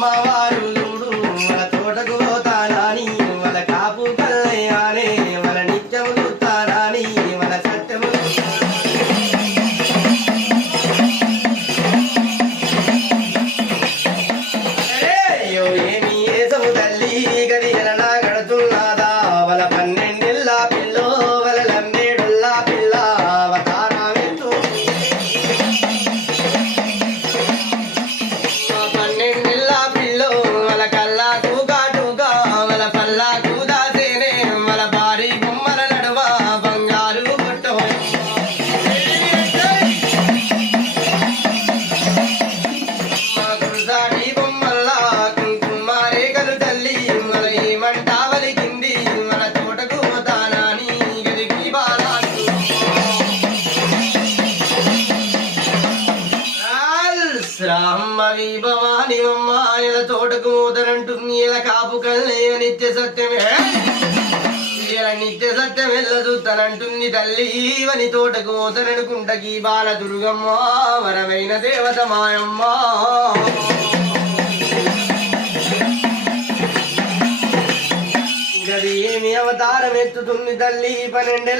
అమ్మవారు చూడు వాళ్ళ తోటకు పోతానాని వాళ్ళ కాపు కల్లయ్యానే వాళ్ళ నిత్యము చూస్తానాని వాళ్ళ సత్యము అయ్యో ఏమి ఏసము తల్లి గది ఎలా గడుతున్నదా వాళ్ళ 12 పిల్లో వాళ్ళ 17 పిల్ల అవతారమెత్తు 12 పిల్లో వాళ్ళ కల్లా టూగా వాళ్ళ పల్లా కూదాసేనే వాళ్ళ భారీ బొమ్మల నడువ బంగారు గుట్టో గురుసాటి బొమ్మల్లా కుంకుమారేగలు తల్లి మన ఏమంటా వలికింది మన తోటకు పోతానాని గదికి బాలాలు శ్రామ్మవి భవాని అమ్మ ఇలా తోటకు పోతానంటుంది ఇలా కాపు కల్లే నిత్య సత్యమే ఇలా నిత్య సత్యం వెళ్ళ చూస్తానంటుంది తల్లి వని తోటకు పోతాననుకుంటకి బాల దుర్గమ్మ వరమైన దేవత మాయమ్మ గది ఏమి అవతారం ఎత్తుతుంది తల్లి 12